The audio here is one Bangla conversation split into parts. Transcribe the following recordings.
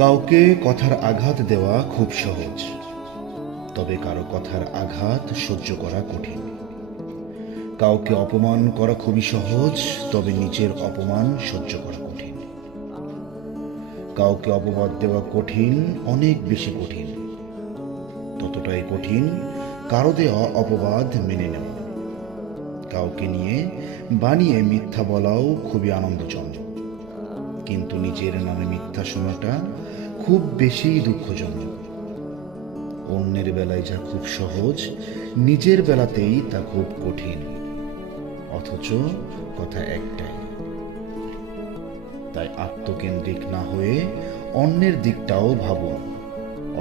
কাউকে কথার আঘাত দেওয়া খুব সহজ, তবে কারো কথার আঘাত সহ্য করা কঠিন। কাউকে অপমান করা খুবই সহজ, তবে নিজের অপমান সহ্য করা কঠিন। কাউকে অপবাদ দেওয়া কঠিন, অনেক বেশি কঠিন। ততটাই কঠিন কারো দেওয়া অপবাদ মেনে নেওয়া। কাউকে নিয়ে বানিয়ে মিথ্যা বলাও খুবই আনন্দজনক, কিন্তু নিজের নামে মিথ্যা শোনাটা খুব বেশি দুঃখজনক। অন্যের বেলায় যা খুব সহজ, নিজের বেলাতেই তা খুব কঠিন, অথচ কথা একটাই। তাই আত্মকেন্দ্রিক না হয়ে অন্যের দিকটাও ভাবুন।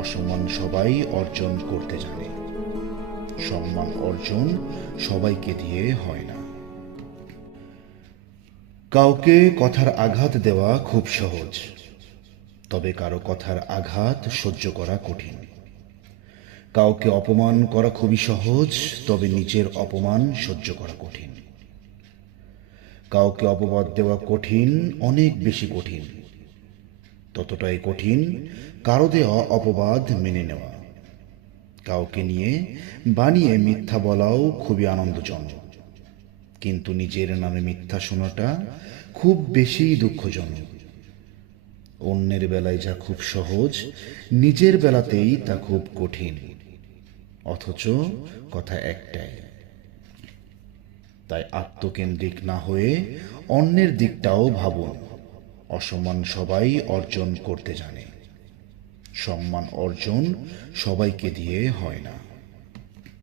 অসম্মান সবাই অর্জন করতে জানে, সম্মান অর্জন সবাইকে দিয়ে হয় না। কাউকে কথার আঘাত দেওয়া খুব সহজ, তবে কারো কথার আঘাত সহ্য করা কঠিন। কাউকে অপমান করা খুবই সহজ, তবে নিজের অপমান সহ্য করা কঠিন। কাউকে অপবাদ দেওয়া কঠিন, অনেক বেশি কঠিন। ততটাই কঠিন কারো দেওয়া অপবাদ মেনে নেওয়া। কাউকে নিয়ে বানিয়ে মিথ্যা বলাও খুবই আনন্দজনক, কিন্তু নিজের নামে মিথ্যা শোনাটা খুব বেশি দুঃখজনক। অন্যের বেলায় যা খুব সহজ, নিজের বেলাতেই তা খুব কঠিন, অথচ কথা একটাই। তাই আত্মকেন্দ্রিক না হয়ে অন্যের দিকটাও ভাবুন। অসম্মান সবাই অর্জন করতে জানে, সম্মান অর্জন সবাইকে দিয়ে হয় না।